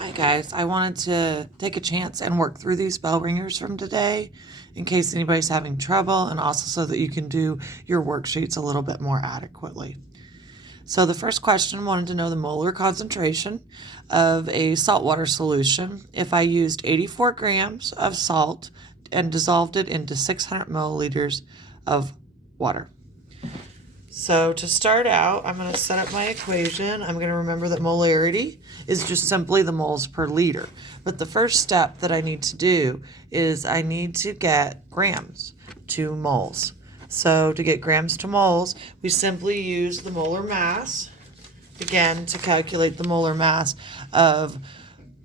Hi guys, I wanted to take a chance and work through these bell ringers from today in case anybody's having trouble, and also so that you can do your worksheets a little bit more adequately. So the first question wanted to know the molar concentration of a saltwater solution if I used 84 grams of salt and dissolved it into 600 milliliters of water. So to start out, I'm going to set up my equation. I'm going to remember that molarity is just simply the moles per liter. But the first step that I need to do is I need to get grams to moles. So to get grams to moles, we simply use the molar mass, again, to calculate the molar mass of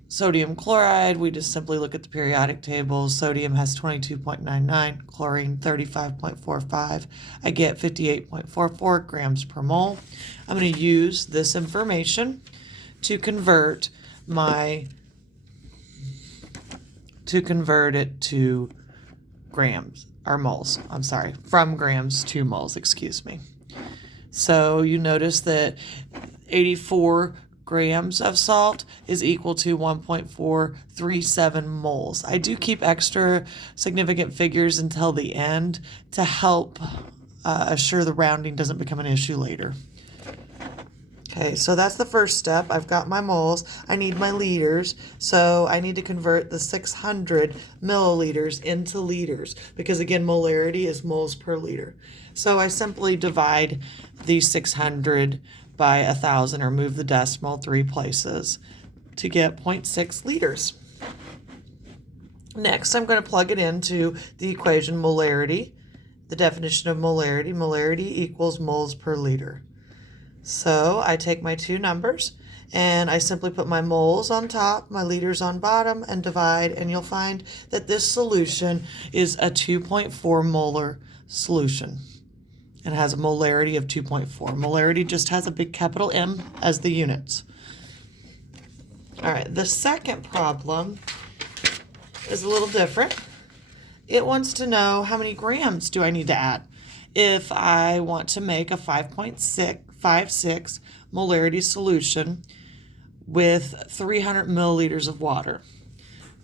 sodium chloride. We just simply look at the periodic table. Sodium has 22.99, chlorine 35.45. I get 58.44 grams per mole. I'm going to use this information to convert it to grams, or moles. I'm sorry, from grams to moles, excuse me. So you notice that 84 grams of salt is equal to 1.437 moles. I do keep extra significant figures until the end to help assure the rounding doesn't become an issue later. Okay, so that's the first step. I've got my moles. I need my liters, so I need to convert the 600 milliliters into liters because, again, molarity is moles per liter. So I simply divide the 600 by 1,000 or move the decimal 3 places to get 0.6 liters. Next, I'm going to plug it into the equation molarity. The definition of molarity, molarity equals moles per liter. So I take my two numbers and I simply put my moles on top, my liters on bottom, and divide, and you'll find that this solution is a 2.4 molar solution. It has a molarity of 2.4. Molarity just has a big capital M as the units. All right, the second problem is a little different. It wants to know how many grams do I need to add if I want to make a 5.56 molarity solution with 300 milliliters of water.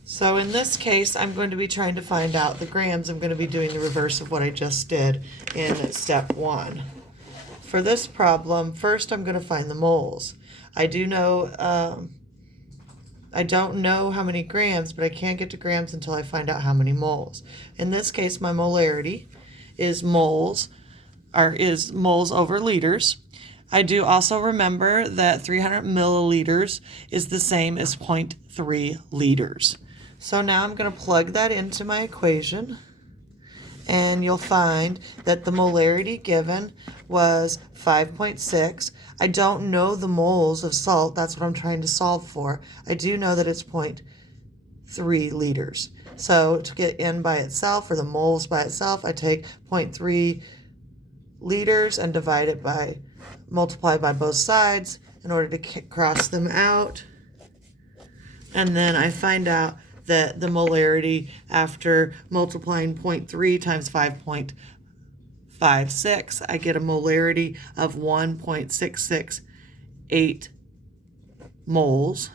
So in this case, I'm going to be trying to find out the grams. I'm going to be doing the reverse of what I just did in step 1. For this problem, first I'm going to find the moles. I don't know how many grams, but I can't get to grams until I find out how many moles. In this case, my molarity is moles over liters. I do also remember that 300 milliliters is the same as 0.3 liters. So now I'm going to plug that into my equation, and you'll find that the molarity given was 5.6. I don't know the moles of salt. That's what I'm trying to solve for. I do know that it's 0.3 liters. So to get N by itself, or the moles by itself, I take 0.3 liters and divide it by, multiply by both sides in order to cross them out. And then I find out that the molarity after multiplying 0.3 times 5.56, I get a molarity of 1.668 moles.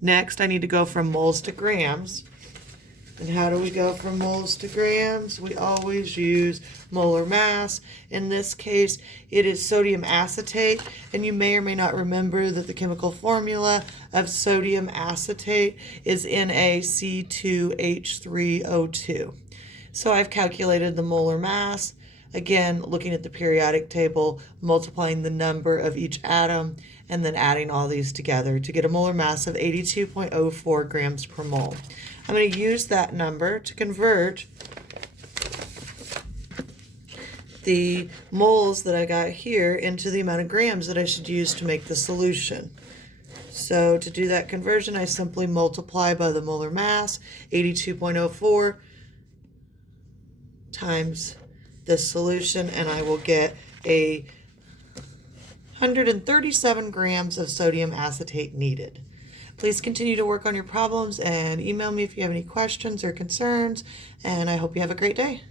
Next, I need to go from moles to grams. And how do we go from moles to grams? We always use molar mass. In this case, it is sodium acetate, and you may or may not remember that the chemical formula of sodium acetate is NaC2H3O2. So I've calculated the molar mass, again, looking at the periodic table, multiplying the number of each atom, and then adding all these together to get a molar mass of 82.04 grams per mole. I'm going to use that number to convert the moles that I got here into the amount of grams that I should use to make the solution. So to do that conversion, I simply multiply by the molar mass, 82.04 times the solution, and I will get 137 grams of sodium acetate needed. Please continue to work on your problems and email me if you have any questions or concerns, and I hope you have a great day.